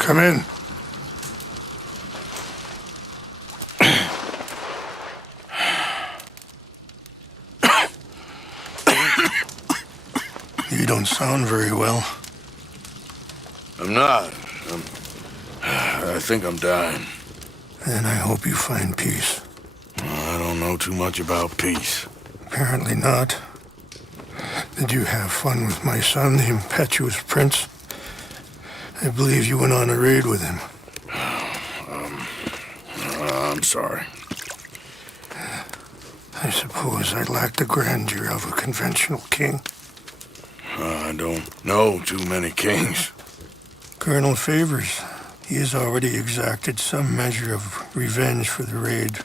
Come in. You don't sound very well. I'm not. I think I'm dying. Then I hope you find peace. I don't know too much about peace. Apparently not. Did you have fun with my son, the impetuous prince? I believe you went on a raid with him. I'm sorry. I suppose I lack the grandeur of a conventional king. I don't know too many kings. Colonel Favors, he has already exacted some measure of revenge for the raid.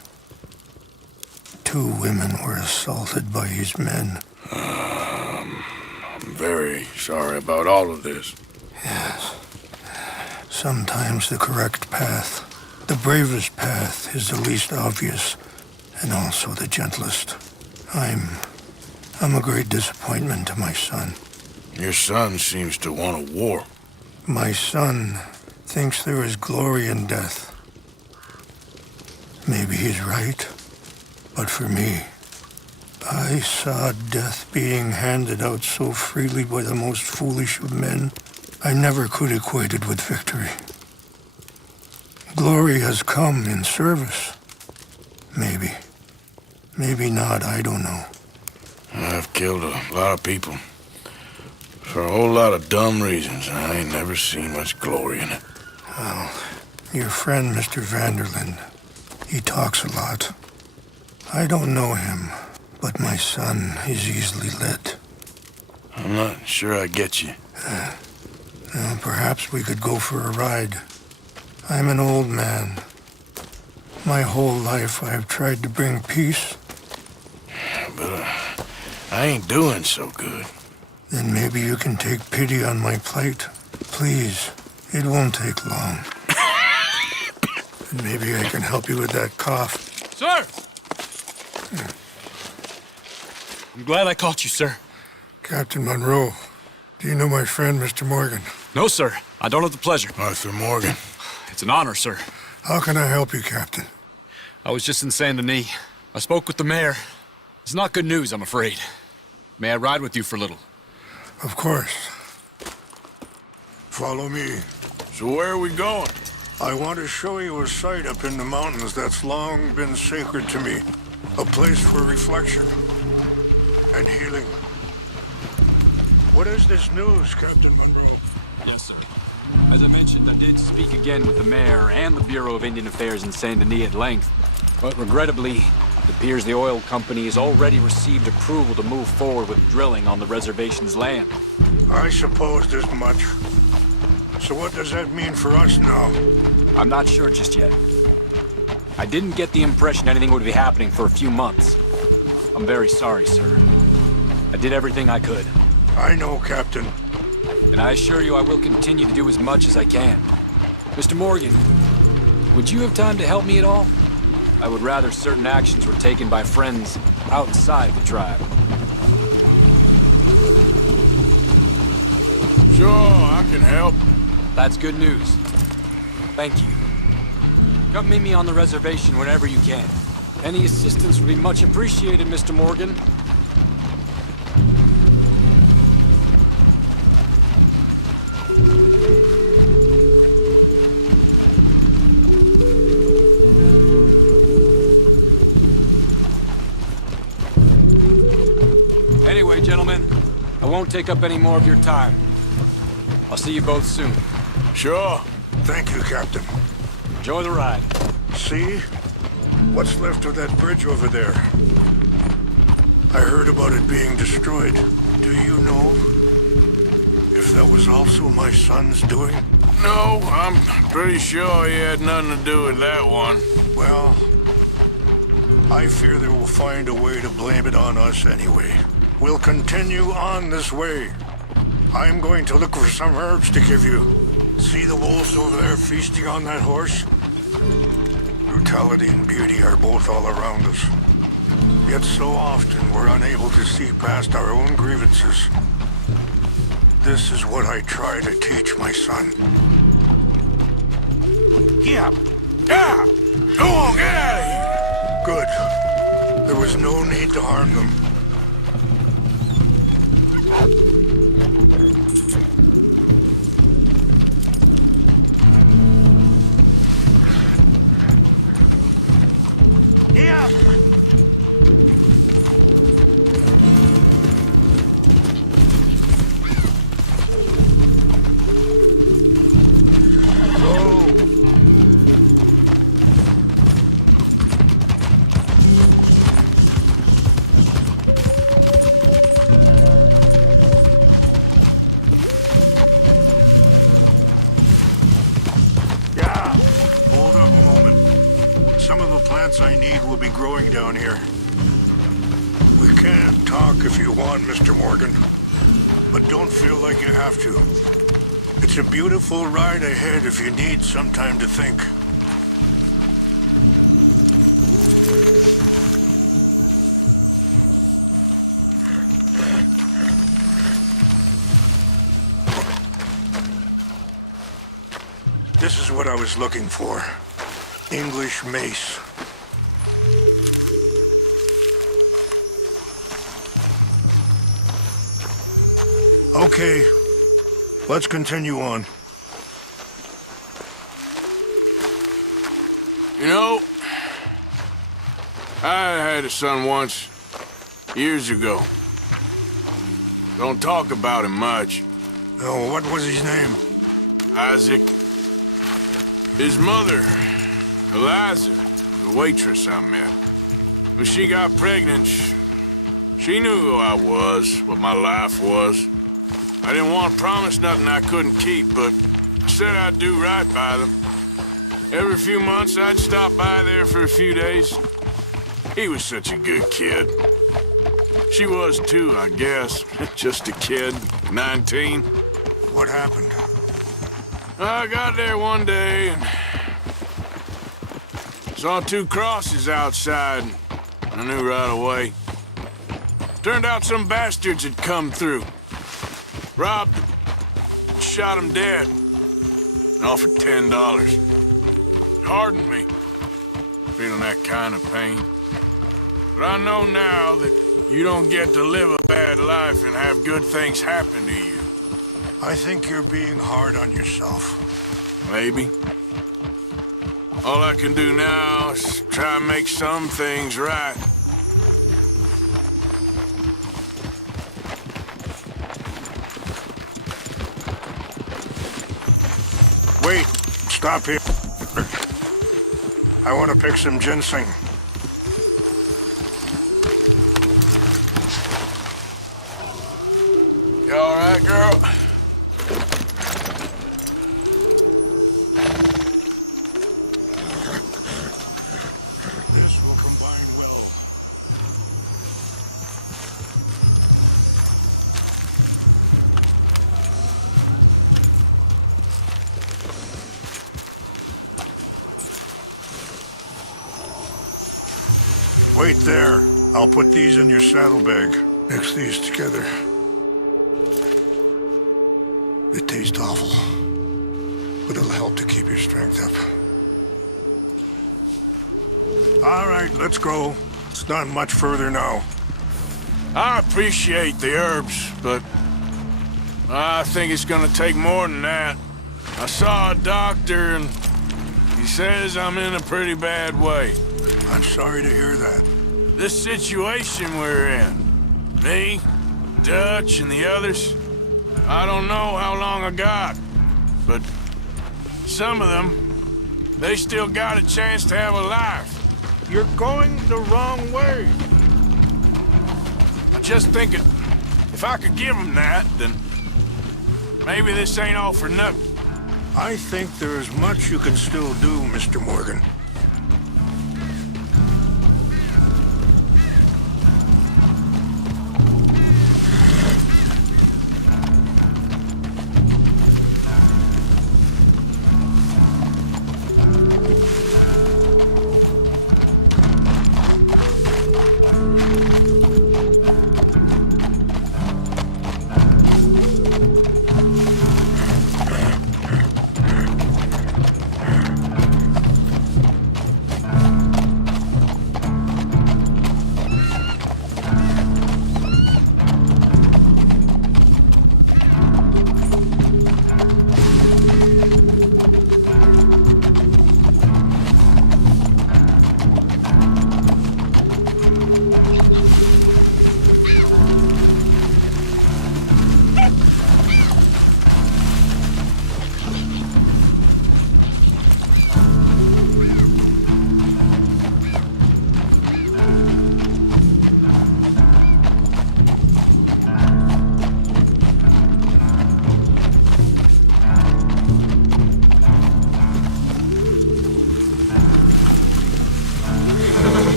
2 women were assaulted by his men. I'm very sorry about all of this. Yes. Sometimes the correct path, the bravest path, is the least obvious, and also the gentlest. I'm a great disappointment to my son. Your son seems to want a war. My son thinks there is glory in death. Maybe he's right, but for me, I saw death being handed out so freely by the most foolish of men, I never could equate it with victory. Glory has come in service. Maybe. Maybe not, I don't know. I've killed a lot of people. For a whole lot of dumb reasons. I ain't never seen much glory in it. Well, your friend, Mr. Vanderlyn, he talks a lot. I don't know him, but my son is easily led. I'm not sure I get you. Well, perhaps we could go for a ride. I'm an old man. My whole life I have tried to bring peace. But I ain't doing so good. Then maybe you can take pity on my plight. Please, it won't take long. And maybe I can help you with that cough. Sir! I'm glad I caught you, sir. Captain Monroe, do you know my friend, Mr. Morgan? No, sir. I don't have the pleasure. Arthur Morgan. It's an honor, sir. How can I help you, Captain? I was just in Saint Denis. I spoke with the mayor. It's not good news, I'm afraid. May I ride with you for a little? Of course. Follow me. So where are we going? I want to show you a site up in the mountains that's long been sacred to me. A place for reflection and healing. What is this news, Captain Monroe? Yes, sir. As I mentioned, I did speak again with the mayor and the Bureau of Indian Affairs in Saint Denis at length. But regrettably, it appears the oil company has already received approval to move forward with drilling on the reservation's land. I supposed as much. So what does that mean for us now? I'm not sure just yet. I didn't get the impression anything would be happening for a few months. I'm very sorry, sir. I did everything I could. I know, Captain. And I assure you I will continue to do as much as I can. Mr. Morgan, would you have time to help me at all? I would rather certain actions were taken by friends outside the tribe. Sure, I can help. That's good news. Thank you. Come meet me on the reservation whenever you can. Any assistance would be much appreciated, Mr. Morgan. Anyway, gentlemen, I won't take up any more of your time. I'll see you both soon. Sure. Thank you, Captain. Enjoy the ride. See? What's left of that bridge over there? I heard about it being destroyed. Do you know if that was also my son's doing? No, I'm pretty sure he had nothing to do with that one. Well, I fear they will find a way to blame it on us anyway. We'll continue on this way. I'm going to look for some herbs to give you. See the wolves over there feasting on that horse? Brutality and beauty are both all around us. Yet so often we're unable to see past our own grievances. This is what I try to teach my son. Yeah. Yeah! Go on, get out of here! Good. There was no need to harm them. Looking for English mace. Okay, let's continue on. You know, I had a son once, years ago. Don't talk about him much. Oh, what was his name? Isaac. His mother, Eliza, the waitress I met. When she got pregnant, she knew who I was, what my life was. I didn't want to promise nothing I couldn't keep, but I said I'd do right by them. Every few months, I'd stop by there for a few days. He was such a good kid. She was too, I guess. Just a kid, 19. What happened? I got there one day and saw 2 crosses outside. I knew right away. Turned out some bastards had come through. Robbed, shot him dead, and offered $10. It hardened me, feeling that kind of pain. But I know now that you don't get to live a bad life and have good things happen to you. I think you're being hard on yourself. Maybe. All I can do now is try and make some things right. Wait, stop here. I want to pick some ginseng. You all right, girl? This will combine well. Wait there. I'll put these in your saddlebag. Mix these together. It tastes awful, but it'll help to keep your strength up. All right, let's go. It's not much further now. I appreciate the herbs, but I think it's gonna take more than that. I saw a doctor and he says I'm in a pretty bad way. I'm sorry to hear that. This situation we're in, me, Dutch, and the others, I don't know how long I got, but some of them, they still got a chance to have a life. You're going the wrong way. I'm just thinking, if I could give them that, then maybe this ain't all for nothing. I think there's much you could still do, Mr. Morgan.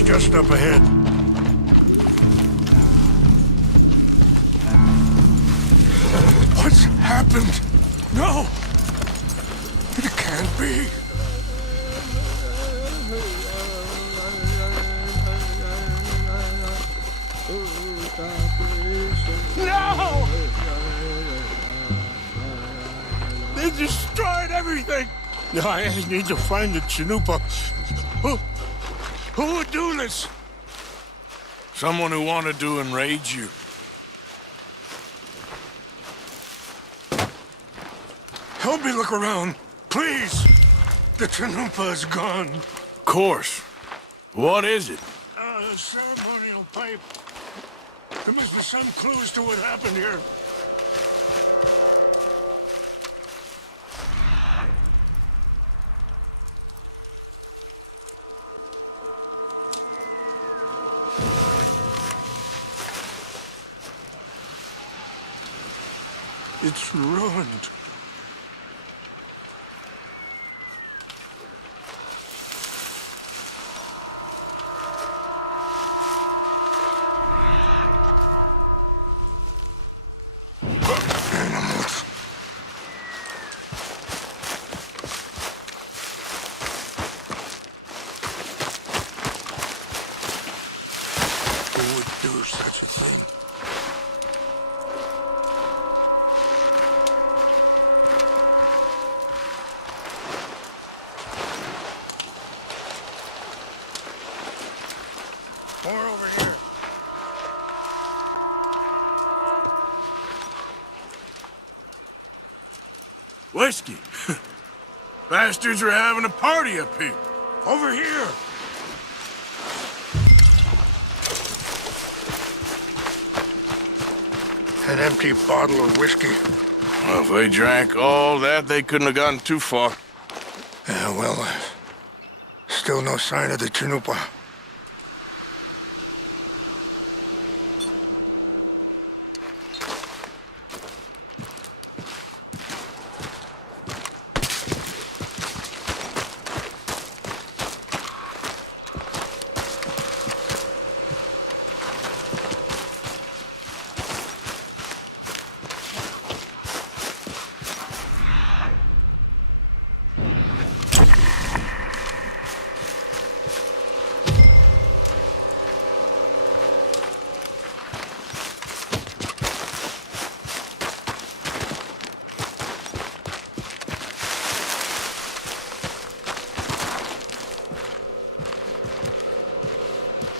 It's just up ahead. What's happened? No! It can't be. No! They destroyed everything! I need to find the Chanupa. Who would do this? Someone who wanted to enrage you. Help me look around, please. The Chanupa is gone. Of course. What is it? A ceremonial pipe. There must be some clues to what happened here. It's ruined. Animals. Who would do such a thing? More over here. Whiskey. Bastards are having a party up here. Over here! An empty bottle of whiskey. Well, if they drank all that, they couldn't have gotten too far. Yeah, well, still no sign of the Chanupa.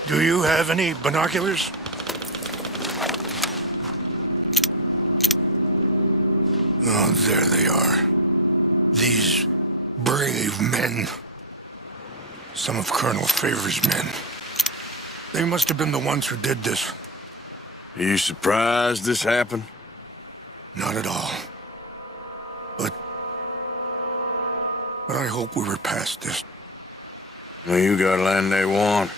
Do you have any binoculars? Oh, there they are. These brave men. Some of Colonel Favor's men. They must have been the ones who did this. Are you surprised this happened? Not at all. But I hope we were past this. Well, you got land they want.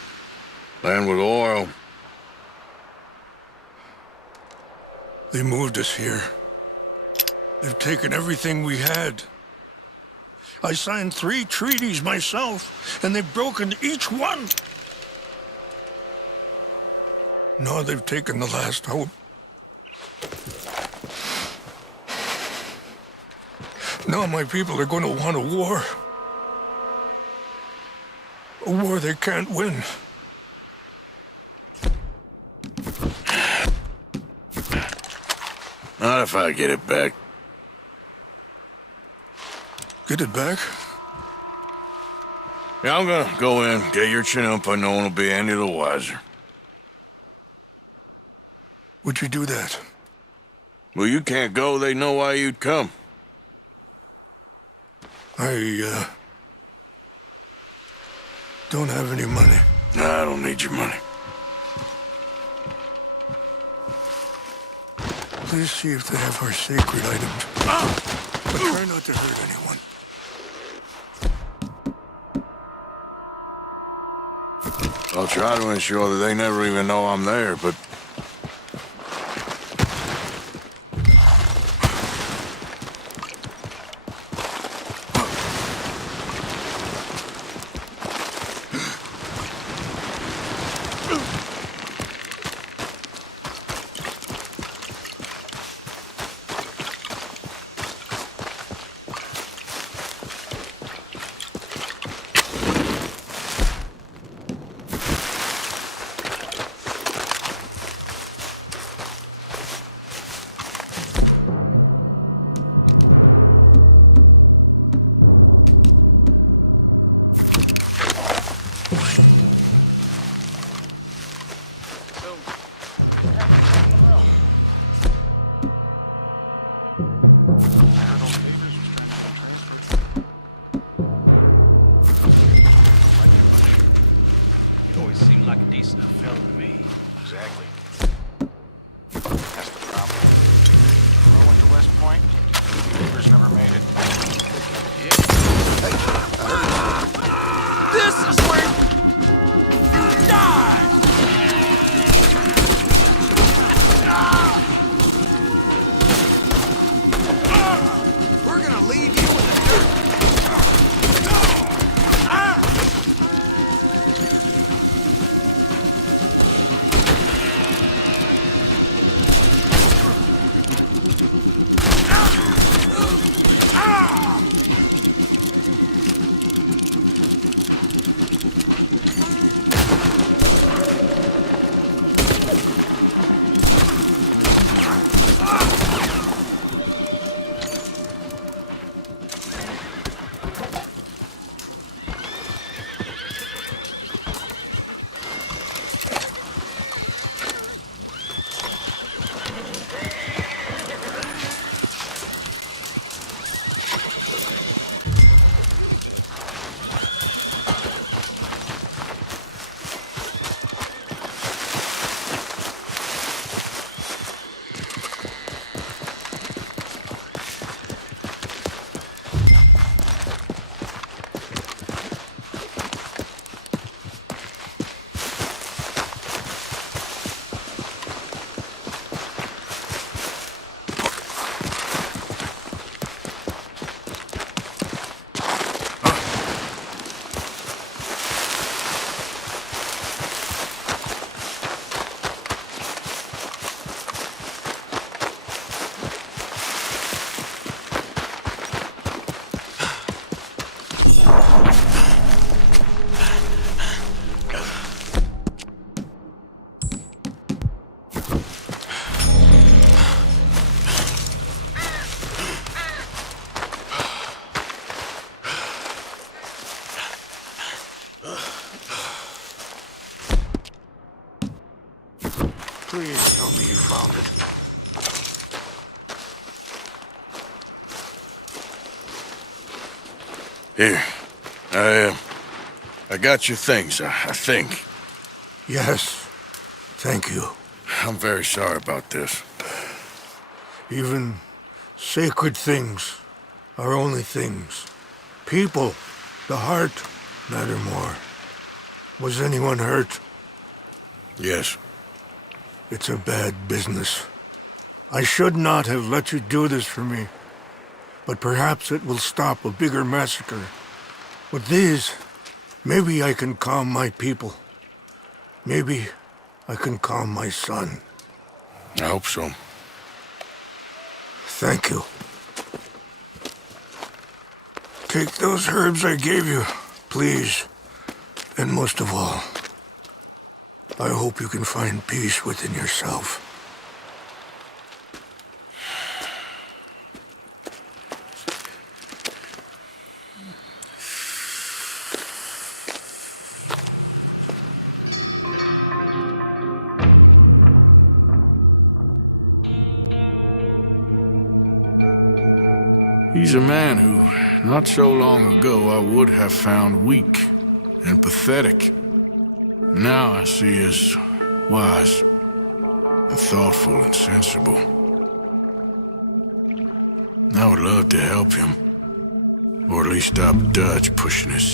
Land with oil. They moved us here. They've taken everything we had. I signed 3 treaties myself, and they've broken each one. Now they've taken the last hope. Now my people are going to want a war. A war they can't win. Not if I get it back. Get it back? Yeah, I'm gonna go in, get your Chanupa, no one will be any the wiser. Would you do that? Well, you can't go, they know why you'd come. I, don't have any money. Nah, I don't need your money. Please see if they have our sacred items. But try not to hurt anyone. I'll try to ensure that they never even know I'm there, but... Please help me out. Here. I got your things, I think. Yes, thank you. I'm very sorry about this. Even sacred things are only things. People, the heart, matter more. Was anyone hurt? Yes. It's a bad business. I should not have let you do this for me. But perhaps it will stop a bigger massacre. With these, maybe I can calm my people. Maybe I can calm my son. I hope so. Thank you. Take those herbs I gave you, please. And most of all, I hope you can find peace within yourself. He's a man who, not so long ago, I would have found weak and pathetic. Now I see as wise, thoughtful and sensible. I would love to help him, or at least stop Dutch pushing his